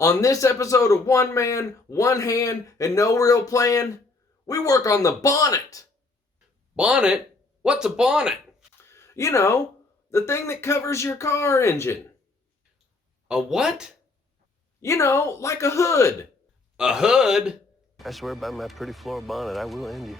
On this episode of One Man, One Hand, and No Real Plan, we work on the bonnet. Bonnet? What's a bonnet? You know, the thing that covers your car engine. A what? You know, like a hood. A hood? I swear by my pretty floor bonnet, I will end you.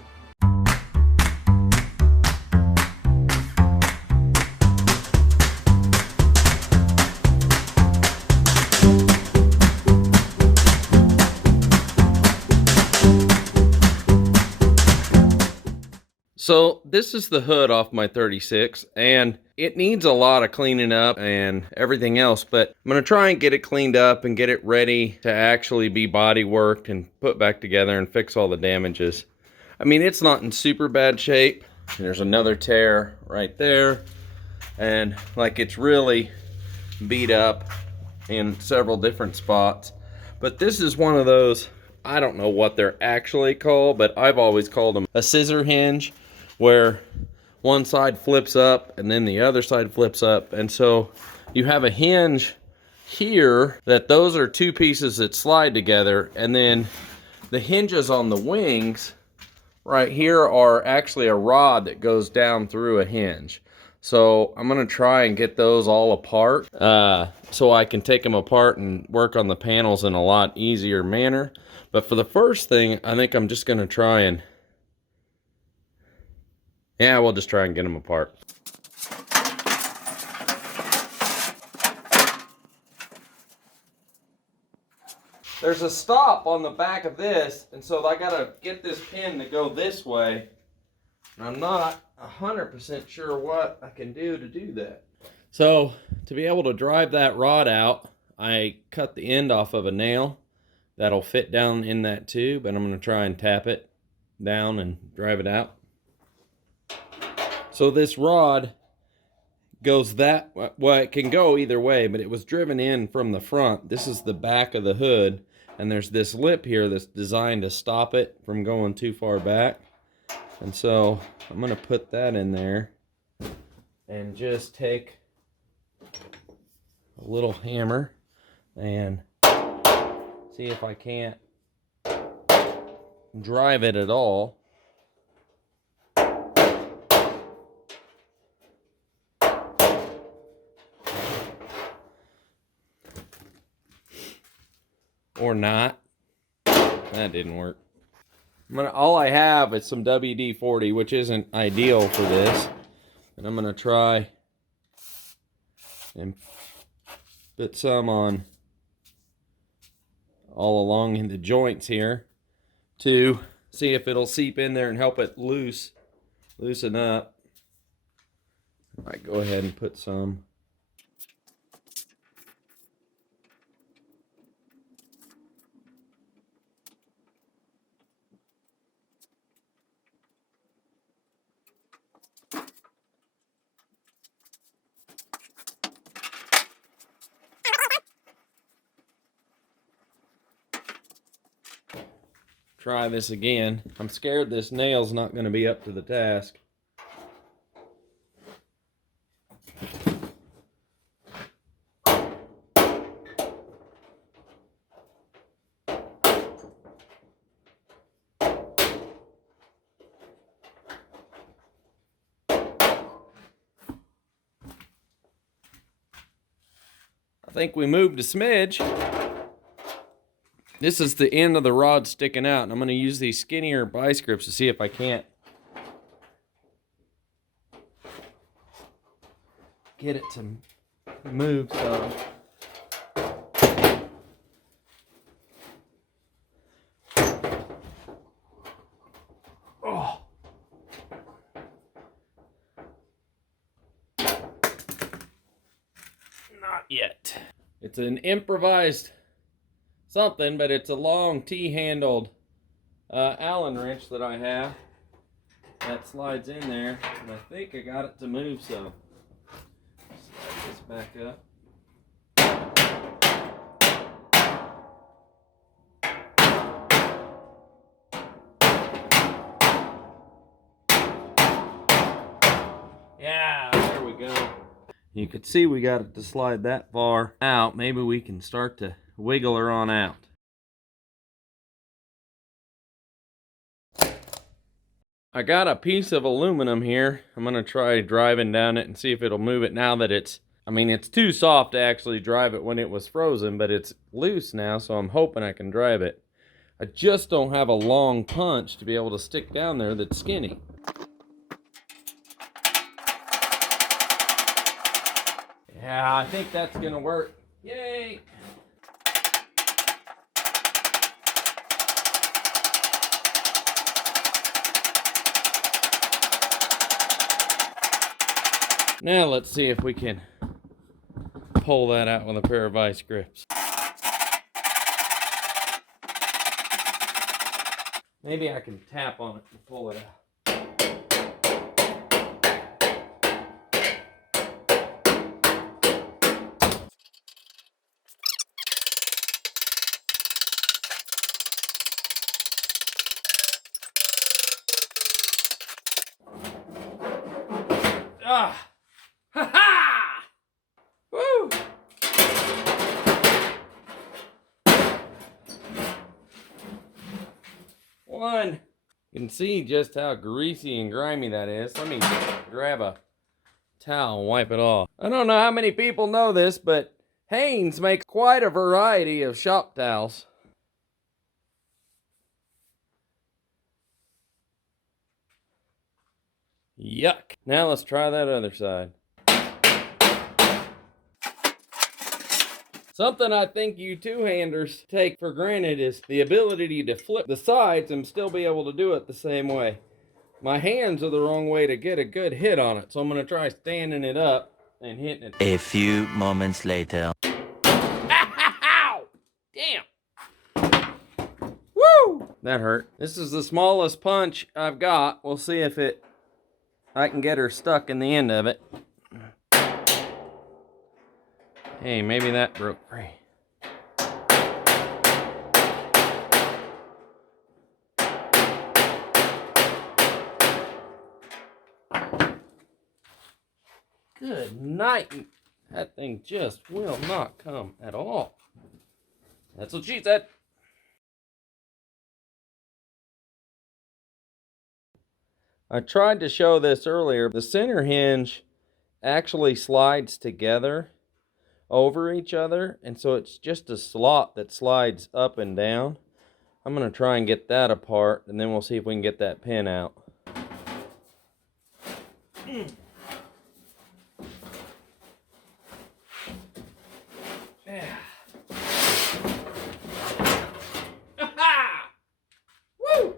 So this is the hood off my 36, and it needs a lot of cleaning up and everything else, but I'm going to try and get it cleaned up and get it ready to actually be body worked and put back together and fix all the damages. I mean, it's not in super bad shape. There's another tear right there, and like it's really beat up in several different spots. But this is one of those, I don't know what they're actually called, but I've always called them a scissor hinge, where one side flips up and then the other side flips up. And so you have a hinge here that those are two pieces that slide together, and then the hinges on the wings right here are actually a rod that goes down through a hinge. So I'm gonna try and get those all apart so I can take them apart and work on the panels in a lot easier manner. But for the first thing, I think I'm just gonna try and we'll just try and get them apart. There's a stop on the back of this, and so I gotta get this pin to go this way. And I'm not 100% sure what I can do to do that. So, to be able to drive that rod out, I cut the end off of a nail that'll fit down in that tube, and I'm gonna try and tap it down and drive it out. So this rod goes that, well, it can go either way, but it was driven in from the front. This is the back of the hood, and there's this lip here that's designed to stop it from going too far back. And so I'm gonna put that in there and just take a little hammer and see if I can't drive it at all. Or not. That didn't work. All I have is some WD-40, which isn't ideal for this. And I'm gonna try and put some on all along in the joints here to see if it'll seep in there and help it loosen up. I might go ahead and put some. Try this again. I'm scared this nail's not going to be up to the task. I think we moved a smidge. This is the end of the rod sticking out, and I'm going to use these skinnier vice grips to see if I can't get it to move some. Oh. Not yet. It's an improvised something, but it's a long T-handled Allen wrench that I have that slides in there, and I think I got it to move some. Slide this back up. Yeah, there we go. You could see we got it to slide that far out. Maybe we can start to wiggle her on out. I got a piece of aluminum here. I'm gonna try driving down it and see if it'll move it now that it's too soft to actually drive it when it was frozen, but it's loose now, so I'm hoping I can drive it. I just don't have a long punch to be able to stick down there that's skinny. Yeah, I think that's gonna work. Yay! Now let's see if we can pull that out with a pair of vice grips. Maybe I can tap on it and pull it out. Ah! Ha ha! Woo! One. You can see just how greasy and grimy that is. Let me grab a towel and wipe it off. I don't know how many people know this, but Hanes makes quite a variety of shop towels. Yuck. Now let's try that other side. Something I think you two-handers take for granted is the ability to flip the sides and still be able to do it the same way. My hands are the wrong way to get a good hit on it, so I'm going to try standing it up and hitting it. A few moments later. Ow! Damn! Woo! That hurt. This is the smallest punch I've got. We'll see if I can get her stuck in the end of it. Hey, maybe that broke free. Good night. That thing just will not come at all. That's what she said. I tried to show this earlier. The center hinge actually slides together over each other, and so it's just a slot that slides up and down. I'm going to try and get that apart, and then we'll see if we can get that pin out. Yeah. Woo!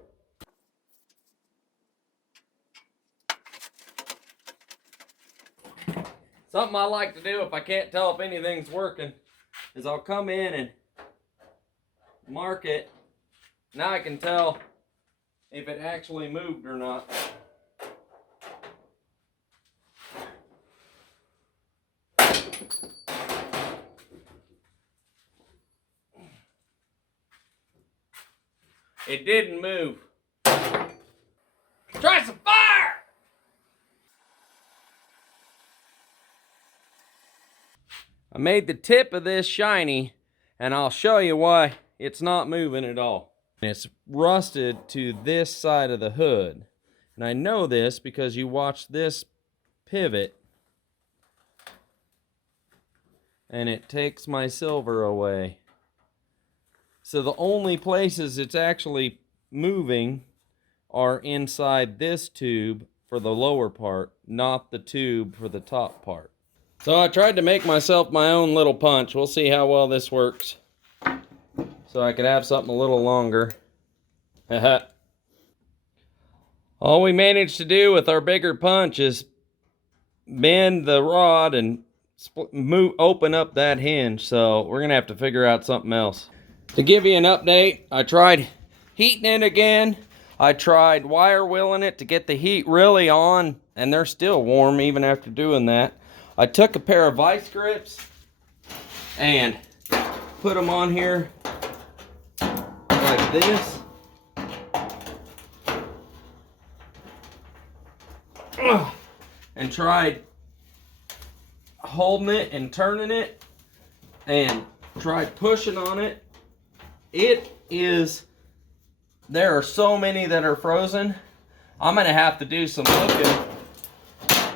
Something I like to do if I can't tell if anything's working is I'll come in and mark it. Now I can tell if it actually moved or not. It didn't move. Try some fire! I made the tip of this shiny, and I'll show you why it's not moving at all. It's rusted to this side of the hood. And I know this because you watch this pivot, and it takes my silver away. So the only places it's actually moving are inside this tube for the lower part, not the tube for the top part. So I tried to make myself my own little punch. We'll see how well this works. So I could have something a little longer. All we managed to do with our bigger punch is bend the rod and open up that hinge. So we're gonna have to figure out something else. To give you an update, I tried heating it again. I tried wire wheeling it to get the heat really on, and they're still warm even after doing that. I took a pair of vice grips and put them on here like this. And tried holding it and turning it, and tried pushing on it. There are so many that are frozen. I'm gonna have to do some looking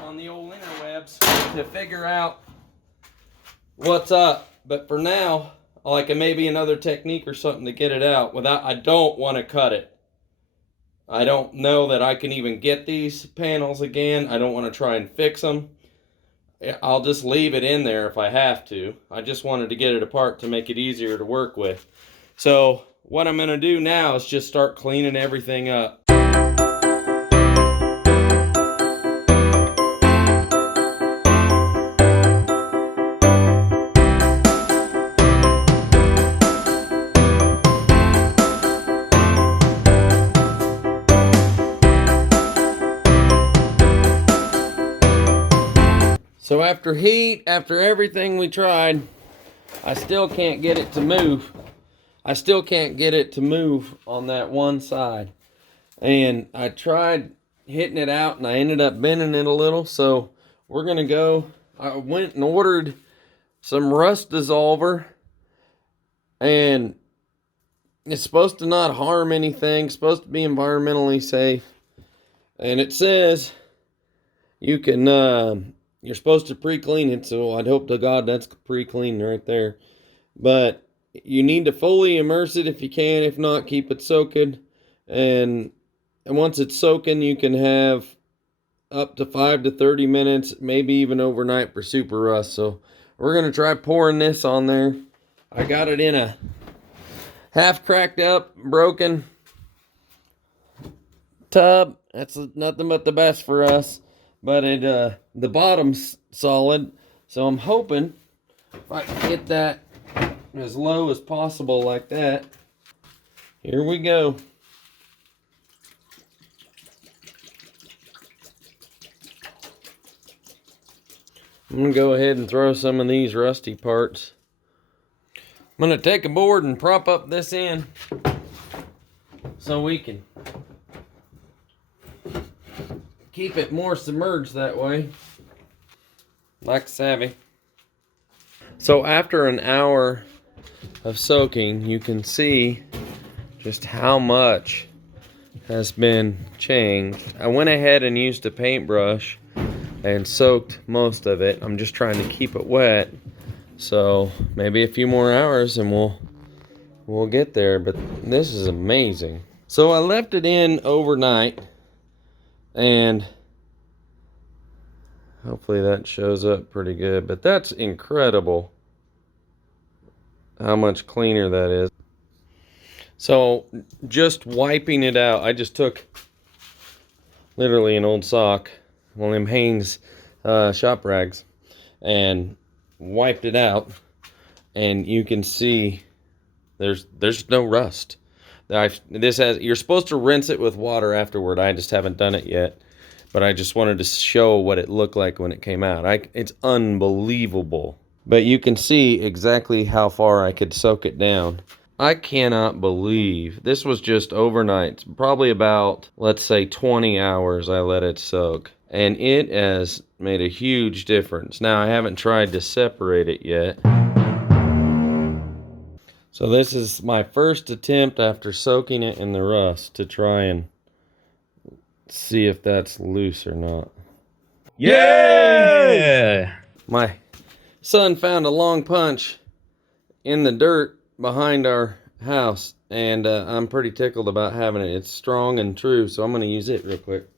on the old interwebs to figure out what's up. But for now, like maybe another technique or something to get it out without, I don't want to cut it. I don't know that I can even get these panels again. I don't want to try and fix them. I'll just leave it in there if I have to. I just wanted to get it apart to make it easier to work with. So what I'm going to do now is just start cleaning everything up. So after heat, after everything we tried, I still can't get it to move. I still can't get it to move on that one side. And I tried hitting it out and I ended up bending it a little. So we're gonna go, I went and ordered some rust dissolver, and it's supposed to not harm anything, supposed to be environmentally safe. And it says you can, you're supposed to pre-clean it, so I'd hope to God that's pre-clean right there. But you need to fully immerse it if you can. If not, keep it soaking. And once it's soaking, you can have up to 5 to 30 minutes, maybe even overnight for super rust. So we're going to try pouring this on there. I got it in a half cracked up, broken tub. That's nothing but the best for us. But the bottom's solid, so I'm hoping if I can get that as low as possible like that. Here we go. I'm gonna go ahead and throw some of these rusty parts. I'm gonna take a board and prop up this end so we can keep it more submerged that way, like savvy. So after an hour of soaking, you can see just how much has been changed. I went ahead and used a paintbrush and soaked most of it. I'm just trying to keep it wet, so maybe a few more hours and we'll get there. But this is amazing. So I left it in overnight, and hopefully that shows up pretty good. But that's incredible how much cleaner that is. So just wiping it out, I just took literally an old sock, one of them Hanes shop rags, and wiped it out, and you can see there's no rust. You're supposed to rinse it with water afterward. I just haven't done it yet, but I just wanted to show what it looked like when it came out. It's unbelievable. But you can see exactly how far I could soak it down. I cannot believe this was just overnight. Probably about, let's say, 20 hours I let it soak. And it has made a huge difference. Now, I haven't tried to separate it yet. So this is my first attempt after soaking it in the rust to try and see if that's loose or not. Yeah! My son found a long punch in the dirt behind our house, and I'm pretty tickled about having it. It's strong and true, so I'm going to use it real quick.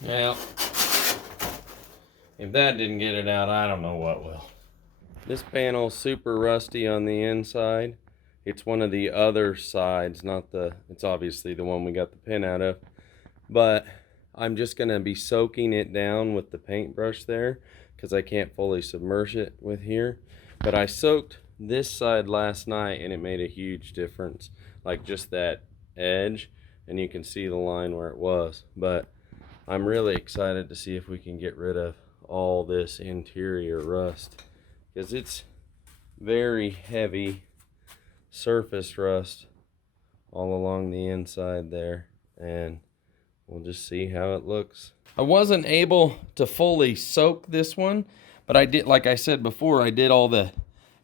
Now, if that didn't get it out, I don't know what will. This panel's super rusty on the inside. It's one of the other sides, it's obviously the one we got the pin out of. But I'm just gonna be soaking it down with the paintbrush there because I can't fully submerge it with here. But I soaked this side last night and it made a huge difference. Like just that edge, and you can see the line where it was. But I'm really excited to see if we can get rid of all this interior rust, because it's very heavy surface rust all along the inside there, and we'll just see how it looks. I wasn't able to fully soak this one, but I did, like I said before, I did all the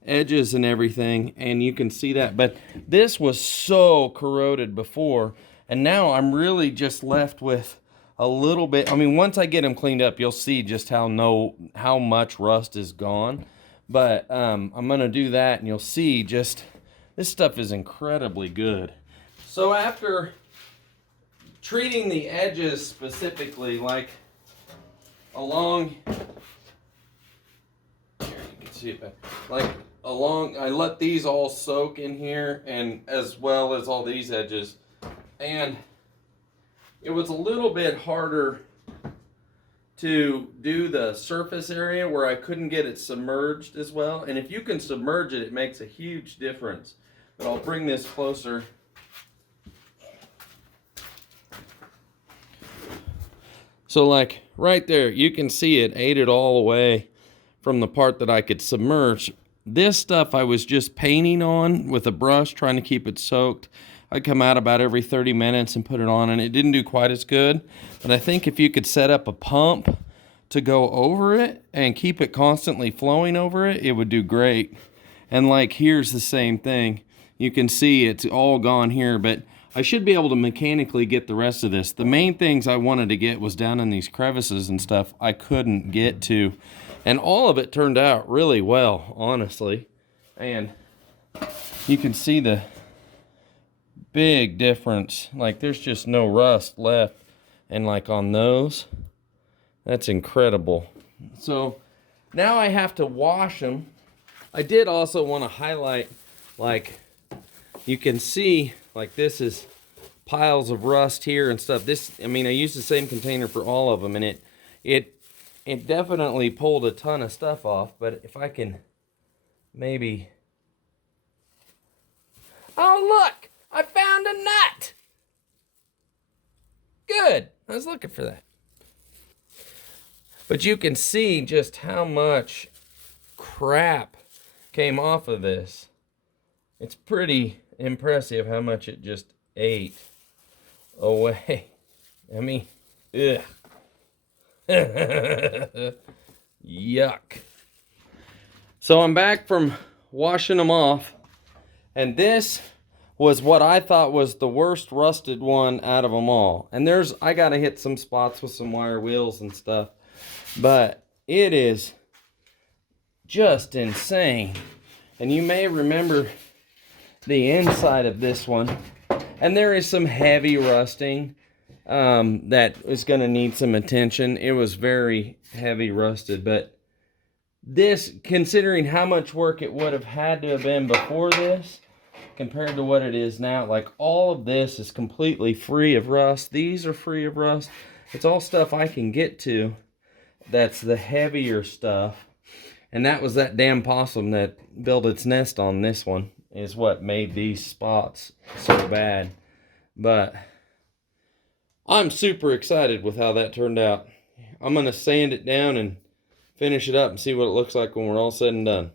edges and everything, and you can see that. But this was so corroded before, and now I'm really just left with a little bit. I mean, once I get them cleaned up, you'll see just how much rust is gone. But I'm gonna do that, and you'll see just this stuff is incredibly good. So after treating the edges specifically, like along here, you can see it back, like along, I let these all soak in here, and as well as all these edges, and it was a little bit harder to do the surface area where I couldn't get it submerged as well. And if you can submerge it, it makes a huge difference. But I'll bring this closer. So like right there, you can see it ate it all away from the part that I could submerge. This stuff I was just painting on with a brush, trying to keep it soaked. I'd come out about every 30 minutes and put it on, and it didn't do quite as good. But I think if you could set up a pump to go over it and keep it constantly flowing over it, it would do great. And like here's the same thing. You can see it's all gone here, but I should be able to mechanically get the rest of this. The main things I wanted to get was down in these crevices and stuff I couldn't get to. And all of it turned out really well, honestly. And you can see the big difference. Like there's just no rust left. And like on those, that's incredible. So now I have to wash them. I did also want to highlight, like you can see, like this is piles of rust here and stuff. This, I mean, I used the same container for all of them, and it definitely pulled a ton of stuff off. But if I can maybe, oh look, I found a nut. Good, I was looking for that. But you can see just how much crap came off of this. It's pretty impressive how much it just ate away. I mean, ugh. Yuck. So I'm back from washing them off, and this was what I thought was the worst rusted one out of them all. And I gotta hit some spots with some wire wheels and stuff, but it is just insane. And you may remember the inside of this one, and there is some heavy rusting that is going to need some attention. It was very heavy rusted, but this, considering how much work it would have had to have been before this compared to what it is now, like all of this is completely free of rust. These are free of rust. It's all stuff I can get to. That's the heavier stuff. And that was that damn possum that built its nest on this one, is what made these spots so bad. But I'm super excited with how that turned out. I'm going to sand it down and finish it up and see what it looks like when we're all said and done.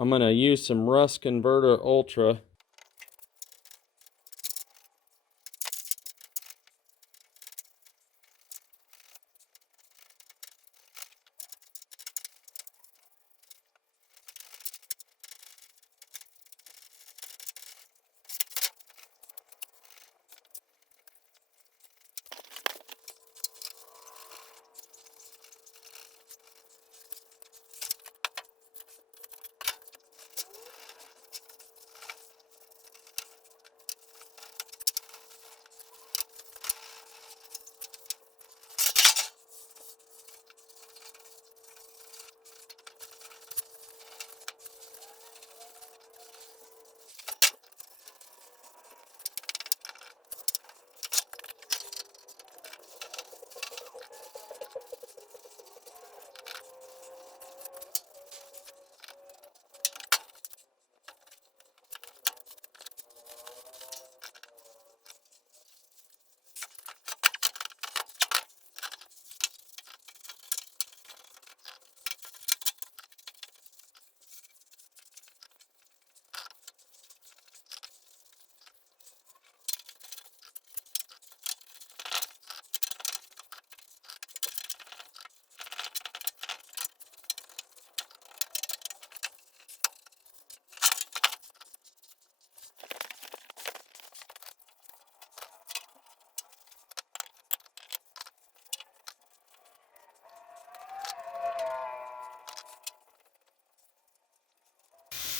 I'm going to use some Rust Converter Ultra.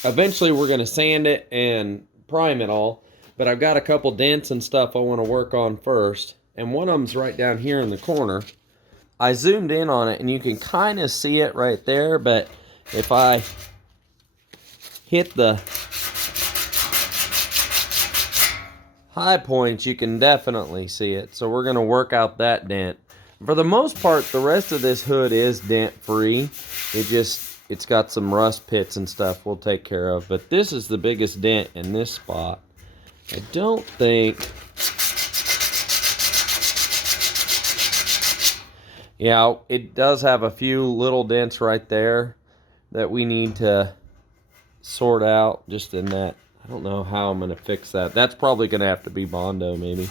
eventually we're going to sand it and prime it all, but I've got a couple dents and stuff I want to work on first, and one of them's right down here in the corner. I zoomed in on it and you can kind of see it right there, but if I hit the high points, you can definitely see it. So we're going to work out that dent. For the most part, the rest of this hood is dent free. It's got some rust pits and stuff we'll take care of. But this is the biggest dent in this spot. I don't think... Yeah, it does have a few little dents right there that we need to sort out just in that. I don't know how I'm going to fix that. That's probably going to have to be Bondo maybe.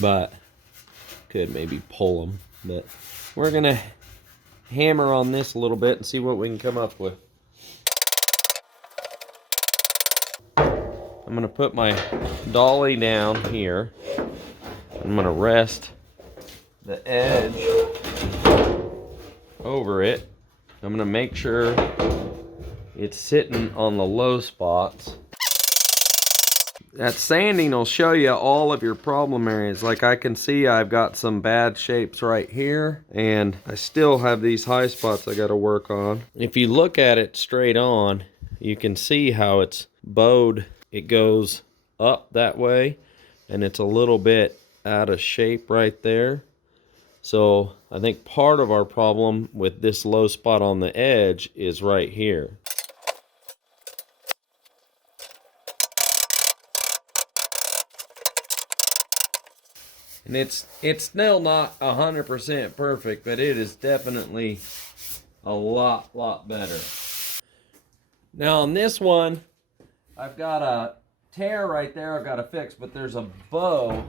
But could maybe pull them. But we're going to hammer on this a little bit and see what we can come up with. I'm going to put my dolly down here. I'm going to rest the edge over it. I'm going to make sure it's sitting on the low spots. That sanding will show you all of your problem areas. Like I can see I've got some bad shapes right here, and I still have these high spots I got to work on. If you look at it straight on, you can see how it's bowed. It goes up that way, and it's a little bit out of shape right there. So I think part of our problem with this low spot on the edge is right here. And it's still not 100% perfect, but it is definitely a lot better. Now on this one, I've got a tear right there I've got to fix, but there's a bow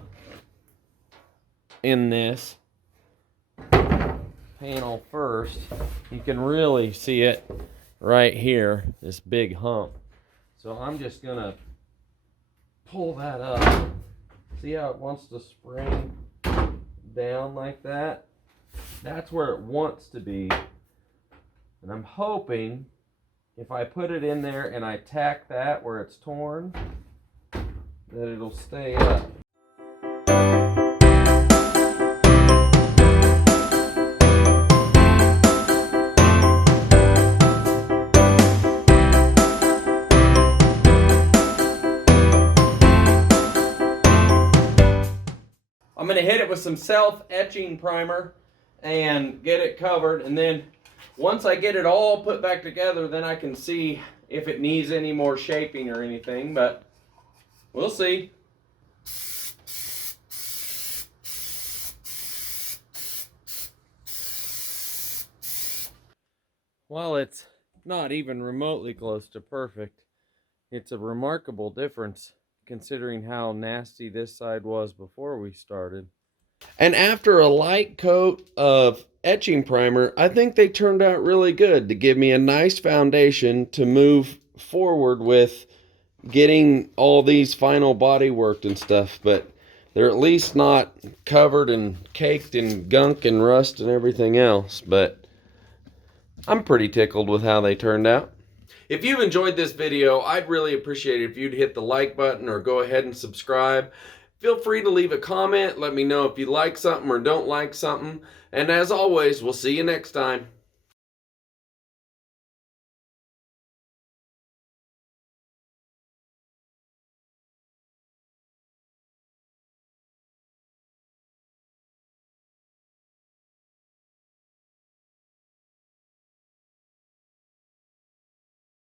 in this panel first. You can really see it right here, this big hump. So I'm just gonna pull that up. See how it wants to spring down like that? That's where it wants to be. And I'm hoping if I put it in there and I tack that where it's torn, that it'll stay up. I'm going to hit it with some self-etching primer and get it covered, and then once I get it all put back together, then I can see if it needs any more shaping or anything, but we'll see. While it's not even remotely close to perfect, it's a remarkable difference considering how nasty this side was before we started. And after a light coat of etching primer, I think they turned out really good to give me a nice foundation to move forward with getting all these final body worked and stuff. But they're at least not covered and caked in gunk and rust and everything else. But I'm pretty tickled with how they turned out. If you've enjoyed this video, I'd really appreciate it if you'd hit the like button or go ahead and subscribe. Feel free to leave a comment. Let me know if you like something or don't like something. And as always, we'll see you next time.